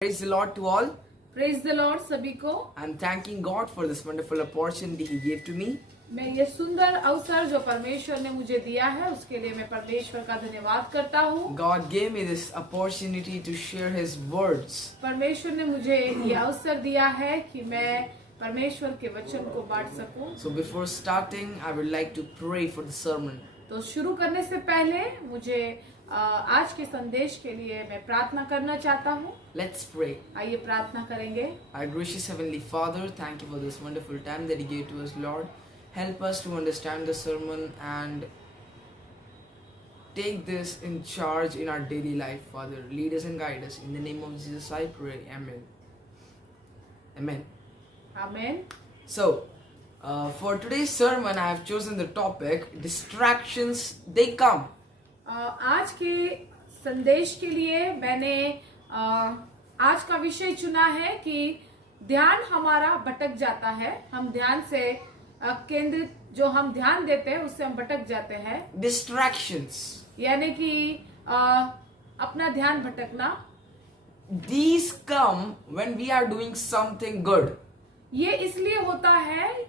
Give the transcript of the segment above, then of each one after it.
Praise the Lord to all. Praise the Lord सभी को. I'm thanking God for this wonderful opportunity He gave to me. मैं ये सुंदर अवसर जो परमेश्वर ने मुझे दिया है उसके लिए मैं परमेश्वर का धन्यवाद करता हूँ. God gave me this opportunity to share His words. परमेश्वर ने मुझे ये अवसर दिया है कि मैं परमेश्वर के वचन को बांट सकूं. So before starting, I would like to pray for the sermon. तो शुरू करने से पहले मुझे आज के संदेश के लिए मैं प्रार्थना करना चाहता हूँ. Let's pray. आइए प्रार्थना करेंगे. Our gracious Heavenly Father, thank you for this wonderful time that you gave to us, Lord. Help us to understand the sermon and take this in charge in our daily life, Father. Lead us and guide us. In the name of Jesus, I pray. Amen. Amen. Amen. So, for today's sermon, I have chosen the topic, distractions, they come. आज के संदेश के लिए मैंने आज का विषय चुना है कि ध्यान हमारा भटक जाता है. हम ध्यान से केंद्रित जो हम ध्यान देते हैं उससे हम भटक जाते हैं. Distractions. यानी कि अपना ध्यान भटकना. These come when we are doing something good. ये इसलिए होता है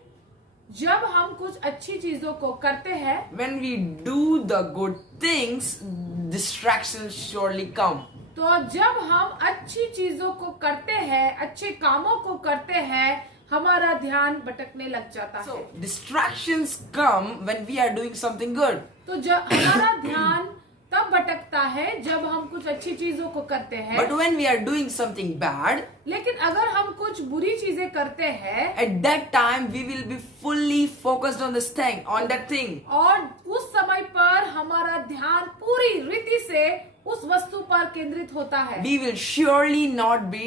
जब हम कुछ अच्छी चीजों को करते हैं. When we do the good things, distractions surely come. तो जब हम अच्छी चीजों को करते हैं, अच्छे कामों को करते हैं, हमारा ध्यान भटकने लग जाता है. Distractions come when we are doing something good. तो जब हमारा ध्यान तब भटकता है जब हम कुछ अच्छी चीजों को करते हैं. But when we are doing something bad, लेकिन अगर हम कुछ बुरी चीजें करते हैं, at that time we will be fully focused on this thing, on that thing. और उस समय पर हमारा ध्यान पूरी रीति से उस वस्तु पर केंद्रित होता है. We will surely not be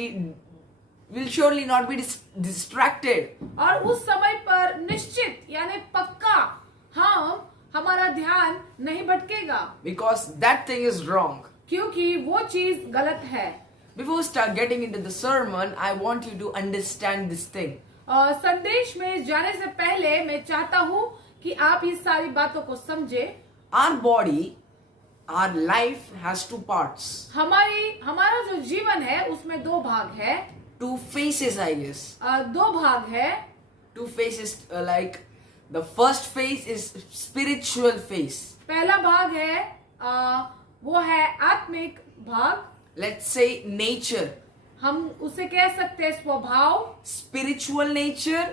distracted. और उस समय पर निश्चित यानी पक्का हमारा ध्यान नहीं भटकेगा. Because that thing is wrong. क्योंकि वो चीज गलत है. Before start getting into the sermon, I want you to understand this thing. और संदेश में जाने से पहले मैं चाहता हूँ कि आप इस सारी बातों को समझे. Our body, our life has two parts. हमारा जो जीवन है उसमें दो भाग है. Two faces, I guess. दो भाग है. Two faces, like the first face is spiritual face. पहला भाग है वो है आत्मिक भाग. Let's say nature. हम उसे कह सकते हैं स्वभाव. Spiritual nature.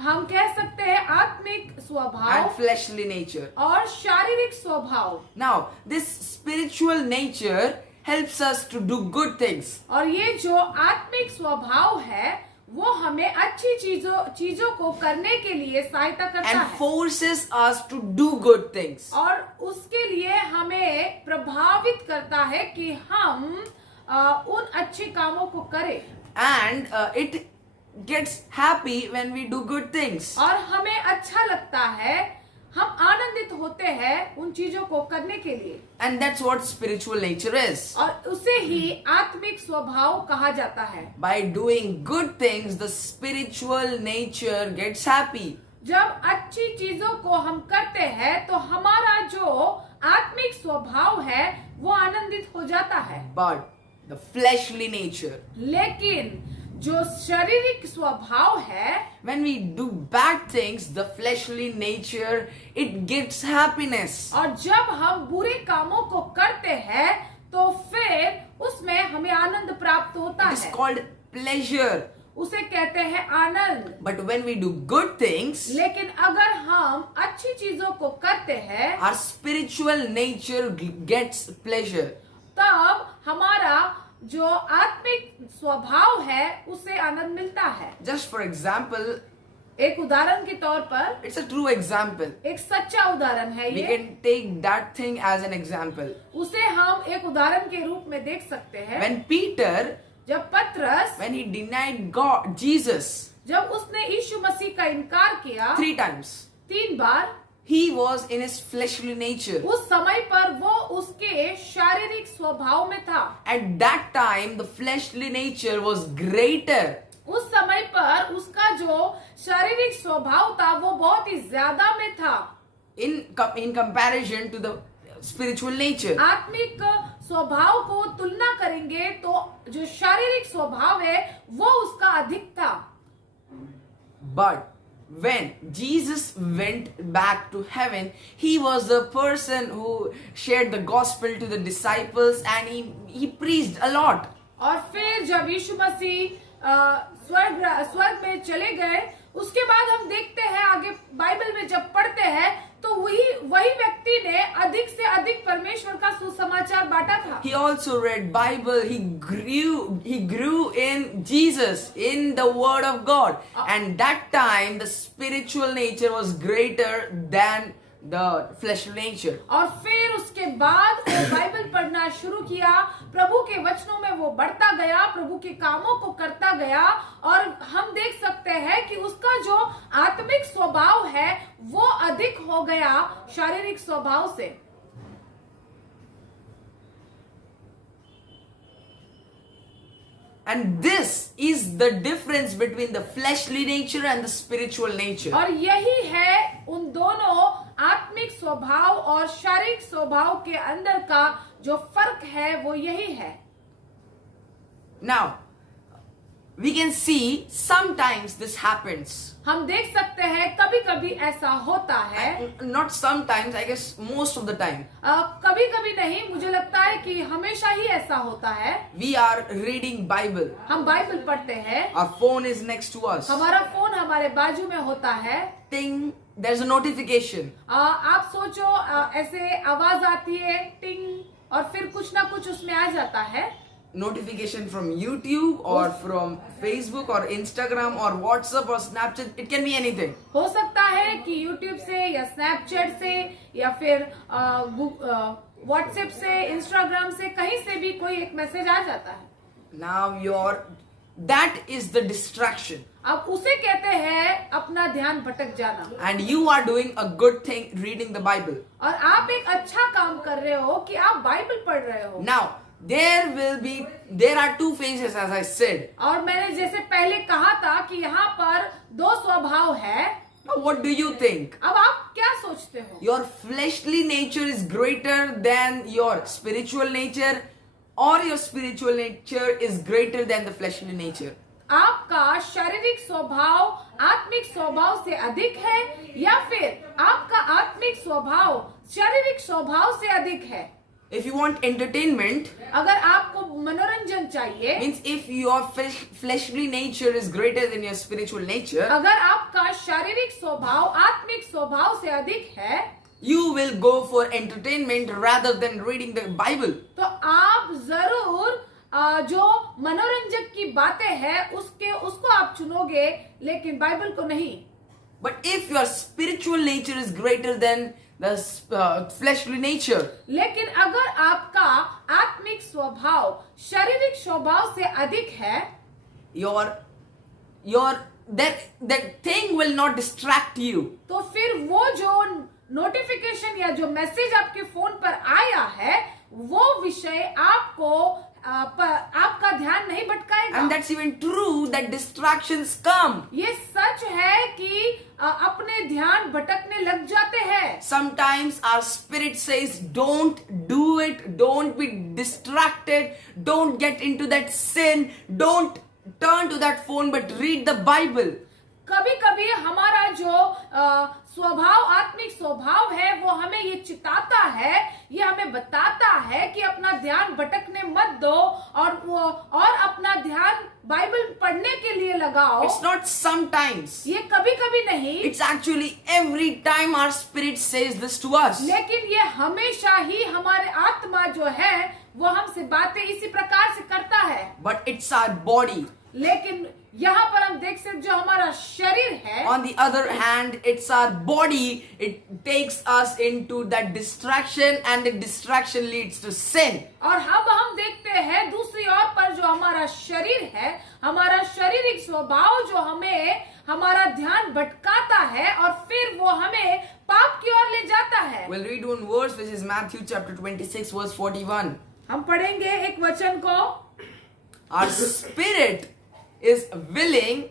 हम कह सकते हैं आत्मिक स्वभाव. And fleshly nature. और शारीरिक स्वभाव. Now, this spiritual nature helps us to do good things. और ये जो आत्मिक स्वभाव है वो हमें अच्छी चीजों को करने के लिए सहायता करता and है. forces us to do good things. और उसके लिए हमें प्रभावित करता है कि हम उन अच्छे कामों को करें. And it gets happy when we do good things. और हमें अच्छा लगता है, हम आनंदित होते हैं उन चीजों को करने के लिए. And that's what spiritual nature is. और उसे ही आत्मिक स्वभाव कहा जाता है. By doing good things, the spiritual nature gets happy. जब अच्छी चीजों को हम करते हैं तो हमारा जो आत्मिक स्वभाव है वो आनंदित हो जाता है. But the fleshly nature, लेकिन जो शारीरिक स्वभाव है, when we do bad things, the fleshly nature, it gets happiness. और जब हम बुरे कामों को करते हैं तो फिर उसमें हमें आनंद प्राप्त होता It is है. called pleasure. उसे कहते हैं आनंद. But when we do good things, लेकिन अगर हम अच्छी चीजों को करते हैं our spiritual nature gets pleasure. तब हमारा जो आत्मिक स्वभाव है उसे आनंद मिलता है. Just for example, एक उदाहरण के तौर पर, it's a true example. एक सच्चा उदाहरण है We ये. can take that thing as an example. उसे हम एक उदाहरण के रूप में देख सकते हैं. When Peter, जब पतरस, when he denied God, Jesus, जब उसने यीशु मसीह का इनकार किया 3 times, 3 bar, he was in his fleshly nature. उस समय पर वो उसके शारीरिक स्वभाव में था. At that time, the fleshly nature was greater. उस समय पर उसका जो शारीरिक स्वभाव था वो बहुत ही ज्यादा में था. In comparison to the spiritual nature. आत्मिक स्वभाव को तुलना करेंगे तो जो शारीरिक स्वभाव है वो उसका अधिक था। But when Jesus went back to heaven, he was the person who shared the gospel to the disciples and he preached a lot. और फिर जब यीशु मसीह स्वर्ग में चले गए, उसके बाद हम देखते हैं आगे बाइबल में जब पढ़ते हैं तो वही व्यक्ति ने अधिक से अधिक परमेश्वर का सुसमाचार बांटा था। He also read Bible. He grew in Jesus, in the Word of God. And that time the spiritual nature was greater than the fleshly nature. और फिर उसके बाद वो बाइबल पढ़ना शुरू किया, प्रभु के वचनों में वो बढ़ता गया, प्रभु के कामों को करता गया और हम देख सकते हैं कि उसका जो आत्मिक स्वभाव है वो अधिक हो गया शारीरिक स्वभाव से। And this is the difference between the fleshly nature and the spiritual nature. और यही है उन दोनों आत्मिक स्वभाव और शारीरिक स्वभाव के अंदर का जो फर्क है वो यही है। Now, we can see sometimes this happens. हम देख सकते हैं कभी कभी ऐसा होता है। Not sometimes, I guess most of the time. कभी कभी नहीं, मुझे लगता है कि हमेशा ही ऐसा होता है। We are reading Bible. हम बाइबल पढ़ते हैं, Our phone is next to us. हमारा फोन हमारे बाजू में होता है। Ting, there's a notification. आप सोचो ऐसे आवाज आती है टिंग और फिर कुछ ना कुछ उसमें आ जाता है। Notification from YouTube or from Facebook or Instagram or WhatsApp or Snapchat. It can be anything. हो सकता है कि YouTube से या Snapchat से या फिर WhatsApp से, Instagram से, कहीं से भी कोई एक मैसेज आ जाता है। Now that is the distraction. अब उसे कहते हैं अपना ध्यान भटक जाना। And you are doing a good thing reading the Bible. और आप एक अच्छा काम कर रहे हो कि आप बाइबल पढ़ रहे हो। Now, there are two phases as I said. और मैंने जैसे पहले कहा था कि यहाँ पर दो स्वभाव है। Now what do you think? अब आप क्या सोचते हो? Your fleshly nature is greater than your spiritual nature, or your spiritual nature is greater than the fleshly nature? आपका शारीरिक स्वभाव आत्मिक स्वभाव से अधिक है या फिर आपका आत्मिक स्वभाव शारीरिक स्वभाव से अधिक है? If you want entertainment, अगर आपको मनोरंजन चाहिए, means if your fleshly nature is greater than your spiritual nature, अगर आपका शारीरिक स्वभाव आत्मिक स्वभाव से अधिक है, you will go for entertainment rather than reading the Bible. तो आप जरूर जो मनोरंजक की बातें हैं उसको आप चुनोगे, लेकिन बाइबल को नहीं। But if your spiritual nature is greater than the fleshly nature, लेकिन अगर आपका आत्मिक स्वभाव शारीरिक स्वभाव से अधिक है, that thing will not distract you. तो फिर वो जो नोटिफिकेशन या जो मैसेज आपके फोन पर आया है वो विषय आपका ध्यान नहीं भटकाएगा। And that's even true that distractions come. ये सच है कि अपने ध्यान भटकने लग जाते हैं। Sometimes our spirit says, don't do it, don't be distracted, don't get into that sin, don't turn to that phone, but read the Bible. कभी कभी हमारा जो स्वभाव आत्मिक स्वभाव है वो हमें ये चिताता है, ये हमें बताता है कि अपना ध्यान भटकने मत दो और अपना ध्यान बाइबल पढ़ने के लिए लगाओ। It's not sometimes. ये कभी कभी नहीं, It's actually every time our spirit says this to us. लेकिन ये हमेशा ही हमारे आत्मा जो है वो हमसे बातें इसी प्रकार से करता है। But it's our body. लेकिन यहाँ पर हम देख सकते जो हमारा शरीर है, On the other hand, it's our body. It takes us into that distraction, and the distraction leads to sin. और अब हम देखते हैं दूसरी ओर पर जो हमारा शरीर है, हमारा शारीरिक स्वभाव जो हमें हमारा ध्यान भटकाता है और फिर वो हमें पाप की ओर ले जाता है। We'll read one verse, which is Matthew chapter 26, verse 41. हम पढ़ेंगे एक वचन को। Our spirit is willing,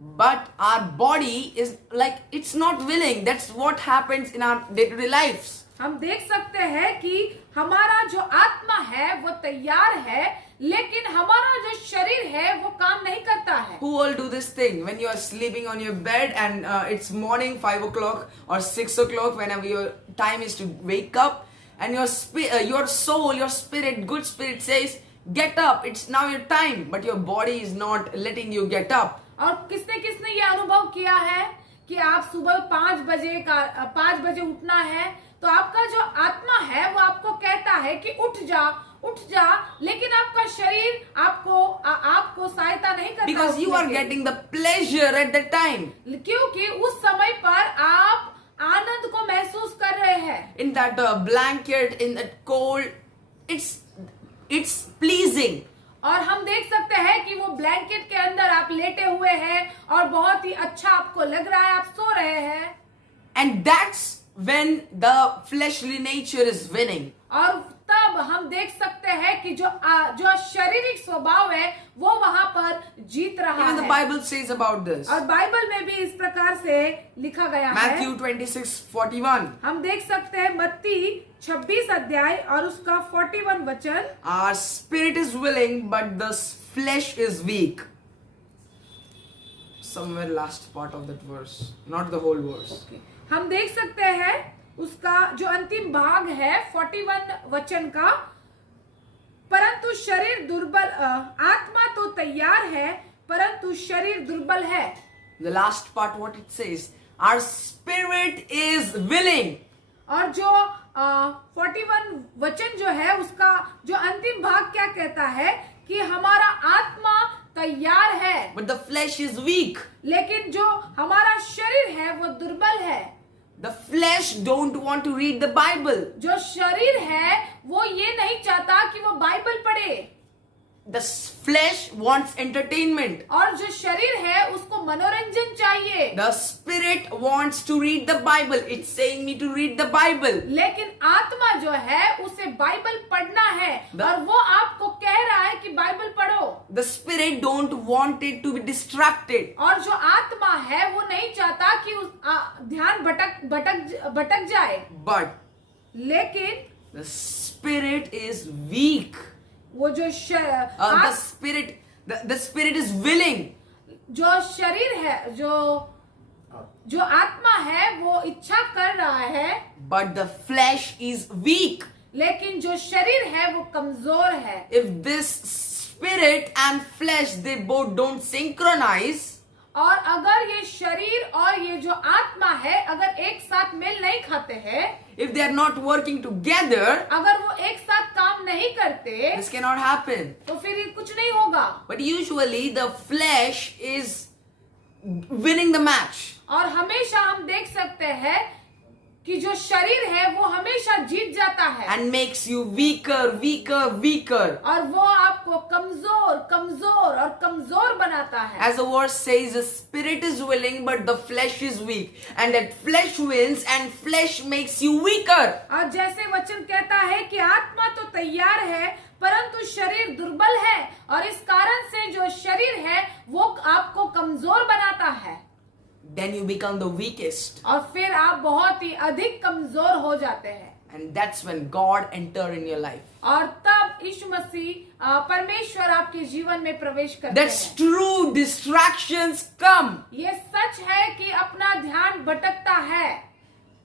but our body is like it's not willing. That's what happens in our day-to-day lives. हम देख सकते हैं कि हमारा जो आत्मा है वो तैयार है, लेकिन हमारा जो शरीर है वो काम नहीं करता है। Who all do this thing when you are sleeping on your bed and it's morning 5 o'clock or 6 o'clock, whenever your time is to wake up, and your soul, your spirit, good spirit says, get up, it's now your time, but your body is not letting you get up. और किसने किसने ये अनुभव किया है कि आप सुबह 5 बजे उठना है, तो आपका जो आत्मा है वो आपको कहता है कि उठ जा, लेकिन आपका शरीर आपको सहायता नहीं करता। Because you are getting the pleasure at the time. क्योंकि उस समय पर आप आनंद को महसूस कर रहे हैं। In that blanket, in that cold, it's pleasing. और हम देख सकते हैं कि वो ब्लैंकेट के अंदर आप लेटे हुए हैं और बहुत ही अच्छा आपको लग रहा है, आप सो रहे हैं। And that's when the fleshly nature is winning. और तब हम देख सकते हैं कि जो शारीरिक स्वभाव है वो वहां पर जीत रहा Even the है। Bible says about this. और बाइबल में भी इस प्रकार से लिखा गया Matthew है। 26:41. हम देख सकते हैं मत्ती 26 अध्याय और उसका 41 वचन। Our spirit is willing, but the flesh is weak. Somewhere last part of that verse, not the whole verse. हम देख सकते हैं उसका जो अंतिम भाग है 41 वचन का, परंतु शरीर दुर्बल, आत्मा तो तैयार है परंतु शरीर दुर्बल है। The last part, what it says, our spirit is willing. और जो 41 वचन जो है उसका जो अंतिम भाग क्या कहता है कि हमारा आत्मा तैयार है, But the flesh is weak. लेकिन जो हमारा शरीर है वो दुर्बल है। The flesh don't want to read the Bible. जो शरीर है वो ये नहीं चाहता कि वो बाइबल पढ़े। The flesh wants entertainment. और जो शरीर है उसको मनोरंजन चाहिए। The spirit wants to read the Bible. It's saying me to read the Bible. लेकिन आत्मा जो है उसे बाइबल पढ़ना है और वो आपको कह रहा है कि बाइबल पढ़ो। The spirit don't want it to be distracted. और जो आत्मा है वो नहीं चाहता कि ध्यान भटक जाए। But लेकिन the spirit is weak. वो जो The spirit is willing. जो शरीर है, जो आत्मा है वो इच्छा कर रहा है, But the flesh is weak. लेकिन जो शरीर है वो कमजोर है। If this spirit and flesh, they both don't synchronize, और अगर ये शरीर और ये जो आत्मा है अगर एक साथ मेल नहीं खाते हैं, if they are not working together, अगर वो एक साथ काम नहीं करते, this cannot happen. तो फिर ये कुछ नहीं होगा। But usually the flesh is winning the match. और हमेशा हम देख सकते हैं कि जो शरीर है वो हमेशा जीत जाता है And makes you weaker. और वो आपको कमजोर और कमजोर बनाता है। As the verse says, the spirit is willing, but the flesh is weak. And that flesh wins and flesh makes you weaker. और जैसे वचन कहता है कि आत्मा तो तैयार है परंतु शरीर दुर्बल है, और इस कारण से जो शरीर है वो आपको कमजोर बनाता है। Then you become the weakest. और फिर आप बहुत ही अधिक कमजोर हो जाते हैं। And that's when God enter in your life. और तब यीशु मसीह परमेश्वर आपके जीवन में प्रवेश करते That's हैं। true. Distractions come. ये सच है कि अपना ध्यान भटकता है,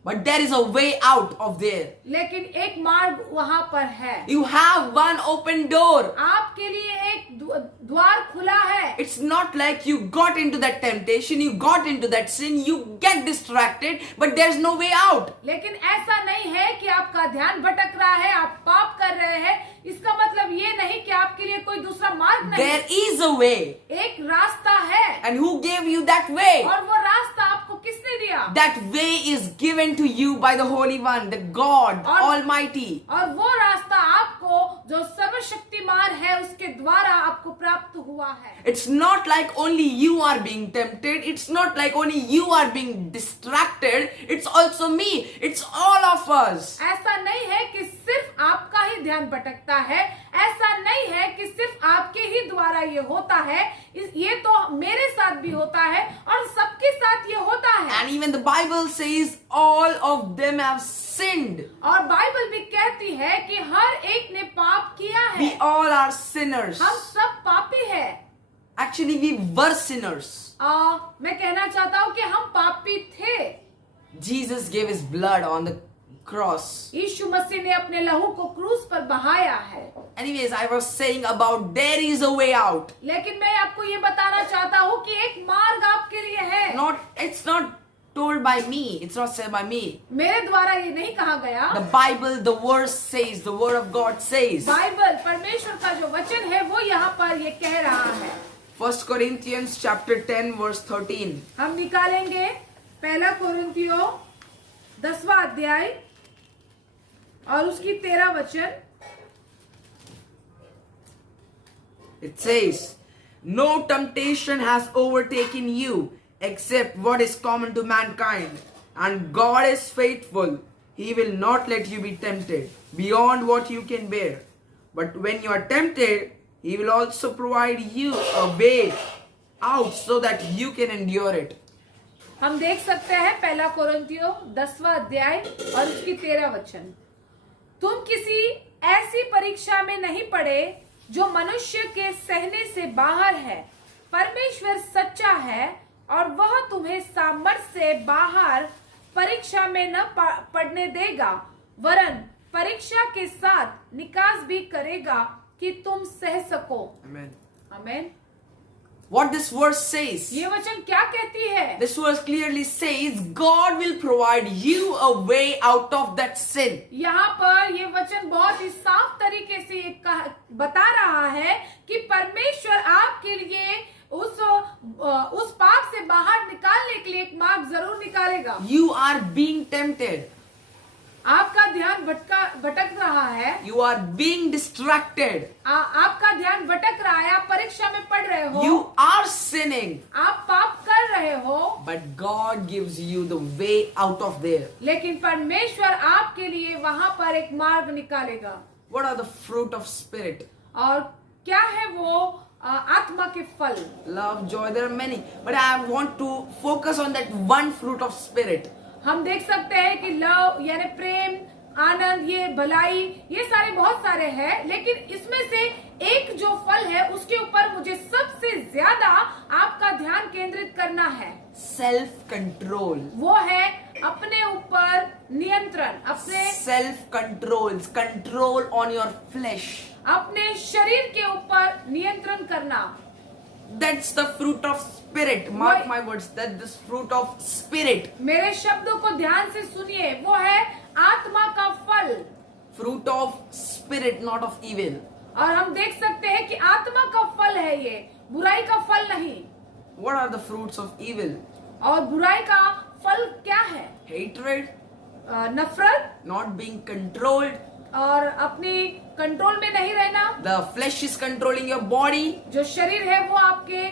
But there is a way out of there. लेकिन एक मार्ग वहां पर है। You have one open door. आपके लिए एक द्वार खुला है। It's not like you got into that temptation, you got into that sin, you get distracted, but there's no way out. लेकिन ऐसा नहीं है कि आपका ध्यान भटक रहा है, आप पाप कर रहे हैं, इसका मतलब ये नहीं कि आपके लिए कोई दूसरा मार्ग नहीं। There is a way. एक रास्ता है। And who gave you that way? और वो रास्ता आपको किसने दिया? That way is given to you by the Holy One, the God Almighty. और वो रास्ता आपको जो सर्वशक्तिमान है उसके द्वारा आपको प्राप्त हुआ है। It's not like only you are being tempted. It's not like only you are being distracted. It's also me. It's all of us. ऐसा नहीं है कि सिर्फ सिर्फ आपका ही ध्यान भटकता है। ऐसा नहीं है कि सिर्फ आपके ही द्वारा ये होता है, ये तो मेरे साथ भी होता है और सबके साथ ये होता है। And even the Bible says all of them have sinned. और बाइबल भी कहती है कि हर एक ने पाप किया है। We all are sinners. हम सब पापी है। Actually, we were sinners. मैं कहना चाहता हूँ कि हम पापी थे। Jesus gave his blood on the cross. यीशु मसीह ने अपने लहू को क्रूस पर बहाया है। Anyways, I was saying about there is a way out. लेकिन मैं आपको ये बताना चाहता हूँ कि एक मार्ग आपके लिए है। It's not told by me. It's not said by me. मेरे द्वारा ये नहीं कहा गया। The Bible, the verse says, the word of God says. Bible परमेश्वर का जो वचन है वो यहाँ पर ये कह रहा है। 1 Corinthians chapter 10 verse 13. हम निकालेंगे पहला कोरिन्थियों 10वां अध्याय और उसकी 13 वचन। It says, no temptation has overtaken you except what is common to mankind, and God is faithful. He will not let you be tempted beyond what you can bear. But when you are tempted, He will also provide you a way out so that you can endure it. हम देख सकते हैं पहला कोरिन्थियों 10वां अध्याय और उसकी 13 वचन। तुम किसी ऐसी परीक्षा में नहीं पड़े जो मनुष्य के सहने से बाहर है। परमेश्वर सच्चा है और वह तुम्हें सामर्थ्य से बाहर परीक्षा में न पड़ने देगा, वरन परीक्षा के साथ निकास भी करेगा कि तुम सह सको। Amen. आमीन। What this verse says? ये वचन क्या कहती है? This verse clearly says God will provide you a way out of that sin. यहाँ पर ये वचन बहुत ही साफ तरीके से बता रहा है कि परमेश्वर आपके लिए उस पाप से बाहर निकालने के लिए एक मार्ग जरूर निकालेगा। You are being tempted. आपका ध्यान भटक रहा है। You are being distracted. आपका ध्यान भटक रहा है। आप परीक्षा में पढ़ रहे हो। You are sinning. आप पाप कर रहे हो। But God gives you the way out of there. लेकिन परमेश्वर आपके लिए वहां पर एक मार्ग निकालेगा। What are the fruit of spirit? और क्या है वो आत्मा के फल? Love, joy, there are many. But I want to focus on that one fruit of spirit. हम देख सकते हैं कि लव यानी प्रेम, आनंद, ये भलाई, ये सारे बहुत सारे हैं, लेकिन इसमें से एक जो फल है उसके ऊपर मुझे सबसे ज्यादा आपका ध्यान केंद्रित करना है। Self control. वो है अपने ऊपर नियंत्रण, अपने Self control on your flesh. अपने शरीर के ऊपर नियंत्रण करना। That's the fruit of spirit. Mark my words. That's the fruit of spirit. मेरे शब्दों को ध्यान से सुनिए, वो है आत्मा का फल। Fruit of spirit, not of evil. और हम देख सकते हैं कि आत्मा का फल है ये, बुराई का फल नहीं। What are the fruits of evil? और बुराई का फल क्या है? Hatred, नफरत, not being controlled. और अपनी कंट्रोल में नहीं रहना। The flesh is controlling your body. जो शरीर है वो आपकी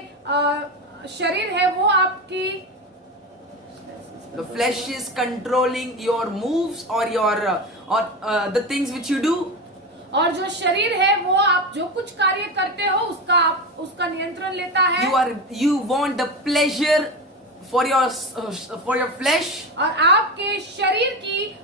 The flesh is controlling your moves or the things which you do. और जो शरीर है वो आप जो कुछ कार्य करते हो उसका नियंत्रण लेता है। You want the pleasure for your flesh. और आपके शरीर की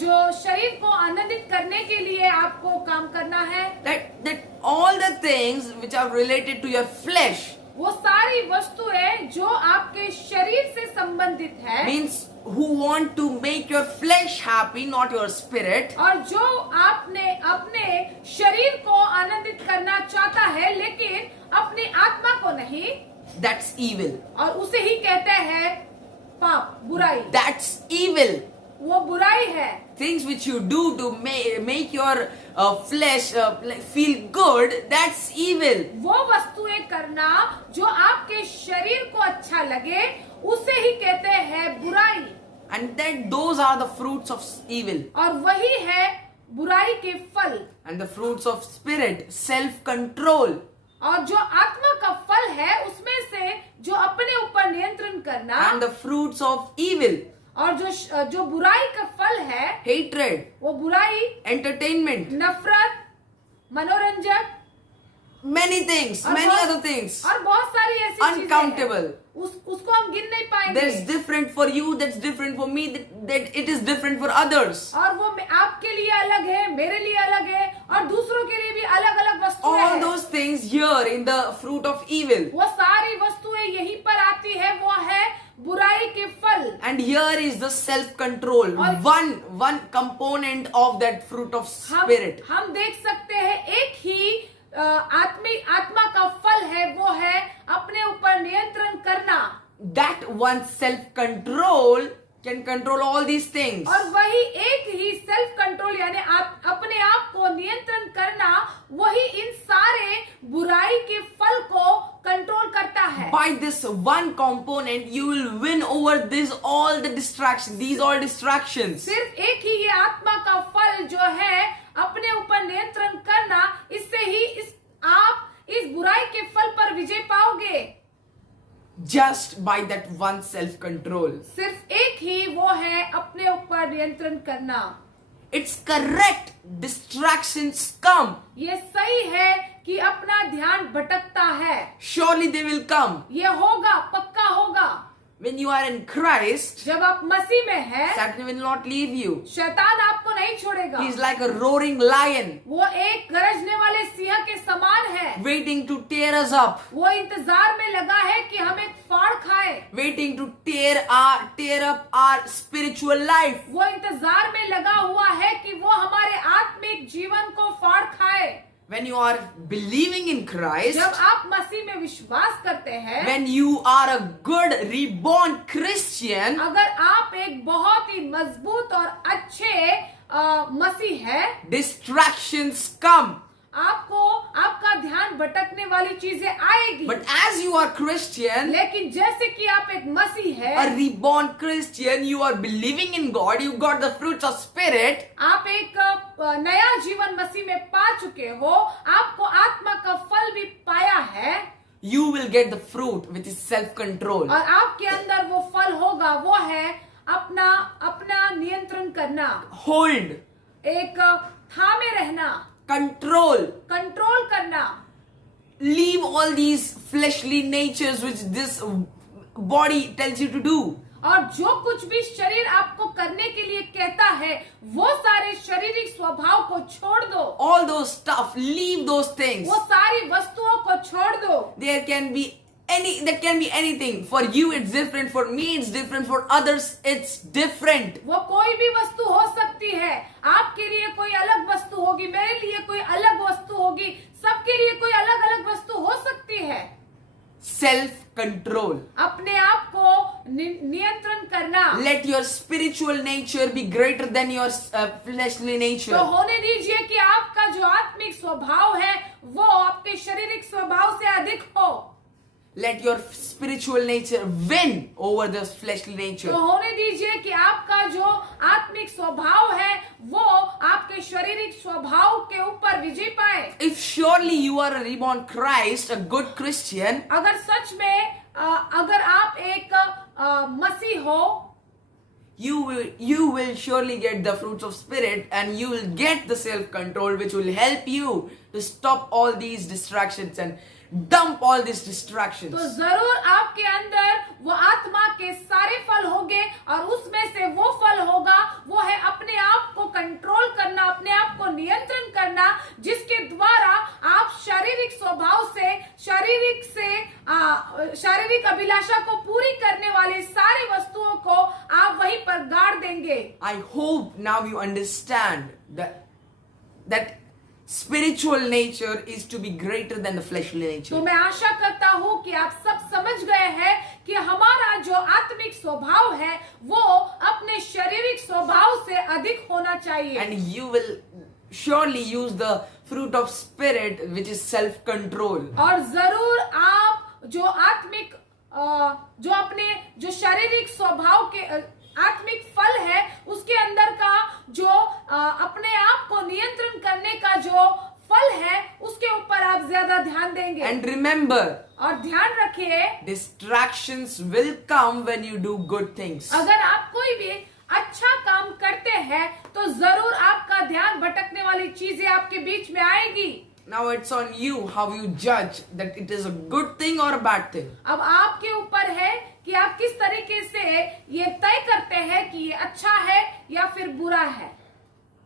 जो शरीर को आनंदित करने के लिए आपको काम करना है। That all the things which are related to your flesh. वो सारी वस्तुएं जो आपके शरीर से संबंधित है। Means who want to make your flesh happy, not your spirit. और जो आपने अपने शरीर को आनंदित करना चाहता है लेकिन अपनी आत्मा को नहीं। That's evil. और उसे ही कहते हैं पाप, बुराई। That's evil. वो बुराई है। Things which you do to make your flesh feel good, that's evil. वो वस्तुएं करना जो आपके शरीर को अच्छा लगे उसे ही कहते हैं बुराई। And those are the fruits of evil. और वही है बुराई के फल। And the fruits of spirit, self-control. और जो आत्मा का फल है उसमें से जो अपने ऊपर नियंत्रण करना। And the fruits of evil. और जो बुराई का फल फल है hatred, वो बुराई, entertainment, नफरत, मनोरंजक, many things, और many बहुत- other things. और बहुत सारी ऐसी चीजें Uncountable. हैं। उसको हम गिन नहीं पाएंगे। That's different for you, that's different for me, that it is different for others. और वो आपके लिए अलग है, मेरे लिए अलग है, और दूसरों के लिए भी अलग अलग वस्तुएं All हैं। those things here in the fruit of evil. वो सारी वस्तुएं यहीं पर आती है, वो है बुराई के फल। And here is the self-control, और- one component of that fruit of spirit. हम देख सकते हैं एक ही आत्मा का फल है, वो है अपने ऊपर नियंत्रण करना। That one self-control can control all these things. और वही एक ही सेल्फ कंट्रोल यानी आप अपने आप को नियंत्रण करना, वही इन सारे बुराई के फल को कंट्रोल करता है। By this one component, you will win over this all the distractions. These all distractions. सिर्फ एक ही ये आत्मा का फल जो है अपने ऊपर नियंत्रण करना, इससे ही आप इस बुराई के फल पर विजय पाओगे। Just by that one self-control. सिर्फ एक ही वो है अपने ऊपर नियंत्रण करना। It's correct. Distractions come. ये सही है कि अपना ध्यान भटकता है। Surely they will come. ये होगा, पक्का होगा। When you are in Christ, जब आप मसीह में हैं, Satan will not leave you. शैतान आपको नहीं छोड़ेगा। He is like a roaring lion, वो एक गरजने वाले सिंह के समान है। waiting to tear us up, वो इंतजार में लगा है कि हम एक फाड़ खाए। waiting to tear up our spiritual life. वो इंतजार में लगा हुआ है कि वो हमारे आत्मिक जीवन को फाड़ खाए। When you are believing in Christ, जब आप मसीह में विश्वास करते हैं, when you are a good reborn Christian, अगर आप एक बहुत ही मजबूत और अच्छे मसीह है, distractions come. आपका ध्यान भटकने वाली चीजें आएगी। But as you are Christian, लेकिन जैसे कि आप एक मसीह है, a reborn Christian, you are believing in God, you got the fruits of Spirit, आप एक नया जीवन मसीह में पा चुके हो, आपको आत्मा का फल भी पाया है, you will get the fruit which is self-control. और आपके अंदर वो फल होगा, वो है अपना नियंत्रण करना, Hold, एक थामे रहना, control, कंट्रोल करना, leave all these fleshly natures which this body tells you to do. और जो कुछ भी शरीर आपको करने के लिए कहता है, वो सारे शारीरिक स्वभाव को छोड़ दो। All those stuff, leave those things. वो सारी वस्तुओं को छोड़ दो। That can be anything. For you it's different, for me it's different, for others it's different. वो कोई भी वस्तु हो सकती है। आपके लिए कोई अलग वस्तु होगी, मेरे लिए कोई अलग वस्तु होगी, सबके लिए कोई अलग अलग वस्तु हो सकती है। Self-control. अपने आप को नियंत्रण करना। Let your spiritual nature be greater than your fleshly तो nature. होने दीजिए कि आपका जो आत्मिक स्वभाव है वो आपके शारीरिक स्वभाव से अधिक हो। Let your spiritual nature win over the fleshly nature. तो होने दीजिए कि आपका जो आत्मिक स्वभाव है वो आपके शारीरिक स्वभाव के ऊपर विजय पाए। If surely you are a reborn Christ, a good Christian, अगर सच में अगर आप एक मसीह हो, you will surely get the fruits of spirit, and you will get the self-control which will help you to stop all these distractions and dump all these distractions. तो जरूर आपके अंदर वो आत्मा के सारे फल होंगे, और उसमें से वो फल होगा वो है अपने आप को कंट्रोल करना, अपने आप को नियंत्रण करना, जिसके द्वारा आप शारीरिक स्वभाव से शारीरिक अभिलाषा को पूरी करने वाले सारे वस्तुओं को आप वहीं पर गाड़ देंगे। I hope now you understand that spiritual nature is to be greater than the fleshly तो nature. मैं आशा करता हूँ कि आप सब समझ गए हैं कि हमारा जो आत्मिक स्वभाव है वो अपने शारीरिक स्वभाव से अधिक होना चाहिए। And you will surely use the fruit of spirit which is self-control. और जरूर आप जो आत्मिक जो अपने जो शारीरिक स्वभाव के आत्मिक फल है उसके अंदर का जो अपने आप को नियंत्रण करने का जो फल है उसके ऊपर आप ज्यादा ध्यान देंगे। And remember, और ध्यान रखिए, distractions will come when you do good things. अगर आप कोई भी अच्छा काम करते हैं तो जरूर आपका ध्यान भटकने वाली चीजें आपके बीच में आएगी। Now it's on you how you judge that it is a good thing or a bad thing. अब आपके ऊपर है कि आप किस तरीके से ये तय करते हैं कि ये अच्छा है या फिर बुरा है।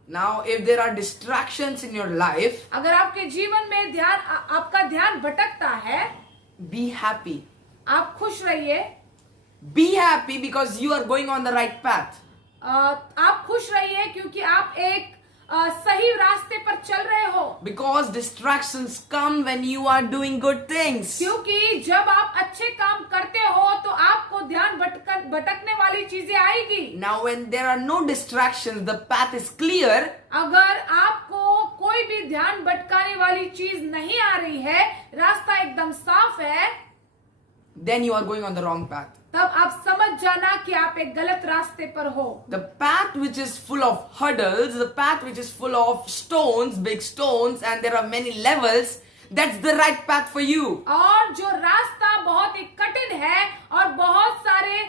Now if there are distractions in your life, अगर आपके जीवन में आपका ध्यान भटकता है, be happy. आप खुश रहिए। Be happy because you are going on the right path. आप खुश रहिए क्योंकि आप एक सही रास्ते पर चल रहे हो। Because distractions come when you are doing good things. क्योंकि जब आप अच्छे काम करते हो तो आपको ध्यान भटकने वाली चीजें आएगी। Now when there are no distractions, the path is clear. अगर आपको कोई भी ध्यान भटकाने वाली चीज नहीं आ रही है, रास्ता एकदम साफ है, then you are going on the wrong path. तब आप समझ जाना कि आप एक गलत रास्ते पर हो। The path which is full of hurdles, the path which is full of stones, big stones, and there are many levels, that's the right path for you. और जो रास्ता बहुत ही कठिन है और बहुत सारे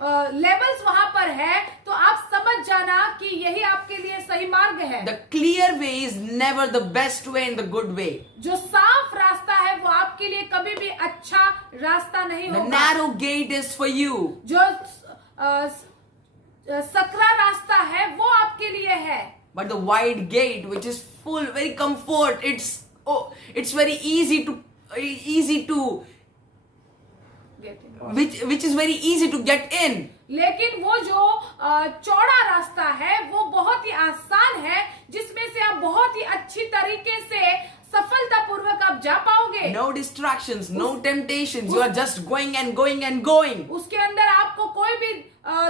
लेवल्स वहां पर है, तो आप समझ जाना कि यही आपके लिए सही मार्ग है। The clear way is never the best way in the good way. जो साफ रास्ता है वो आपके लिए कभी भी अच्छा रास्ता नहीं The होगा। narrow gate is for you. जो सकरा रास्ता है वो आपके लिए है। But the wide gate, which is full, very comfort, it's very easy to which is very easy to get in. लेकिन वो जो चौड़ा रास्ता है वो बहुत ही आसान है, जिसमें से आप बहुत ही अच्छी तरीके से सफलतापूर्वक आप जा पाओगे। No distractions, no temptations. You are just going and going and going. उसके अंदर आपको कोई भी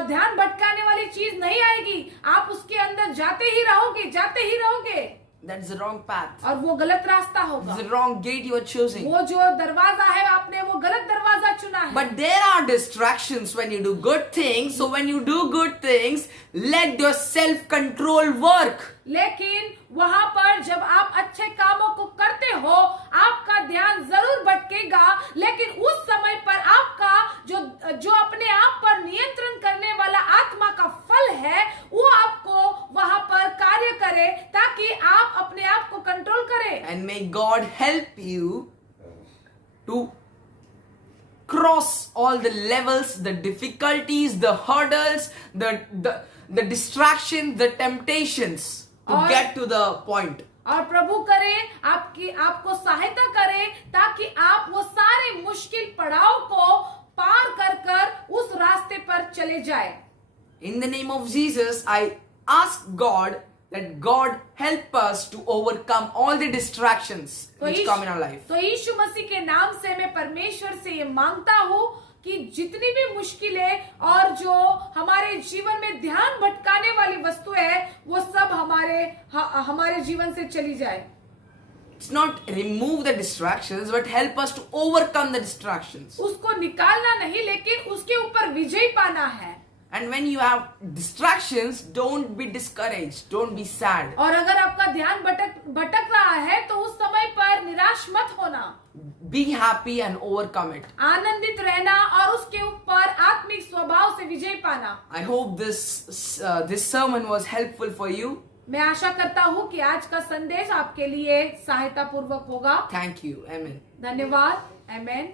ध्यान भटकाने वाली चीज नहीं आएगी। आप उसके अंदर जाते ही रहोगे। That's the wrong path. और वो गलत रास्ता होगा। It's the wrong gate you are choosing. वो जो दरवाजा है आपने वो गलत दरवाजा चुना है। But there are distractions when you do good things. So when you do good things, let your self-control work. लेकिन वहां पर जब आप अच्छे कामों को करते हो, आपका ध्यान जरूर भटकेगा, लेकिन उस समय पर आपका जो अपने आप पर नियंत्रण करने वाला आत्मा का फल है, वो आपको वहां पर कार्य करे ताकि आप अपने आप को कंट्रोल करें। And may God help you to cross all the levels, the difficulties, the hurdles, the distractions, the temptations to get to the point. और प्रभु करे आपको सहायता करे ताकि आप वो सारे मुश्किल पड़ाव को पार कर उस रास्ते पर चले जाए। In the name of Jesus, I ask God that God help us to overcome all the distractions which come in our life. तो यीशु मसीह के नाम से मैं परमेश्वर से ये मांगता हूँ कि जितनी भी मुश्किलें और जो हमारे जीवन में ध्यान भटकाने वाली वस्तुएं है, वो सब हमारे जीवन से चली जाए। It's not remove the distractions, but help us to overcome the distractions. उसको निकालना नहीं, लेकिन उसके ऊपर विजय पाना है। And when you have distractions, don't be discouraged, don't be sad. और अगर आपका ध्यान भटक रहा है तो उस समय पर निराश मत होना। Be happy and overcome it. आनंदित रहना और उसके ऊपर आत्मिक स्वभाव से विजय पाना। I hope this sermon was helpful for you. मैं आशा करता हूँ कि आज का संदेश आपके लिए सहायता पूर्वक होगा। Thank you. Amen. धन्यवाद। आमेन।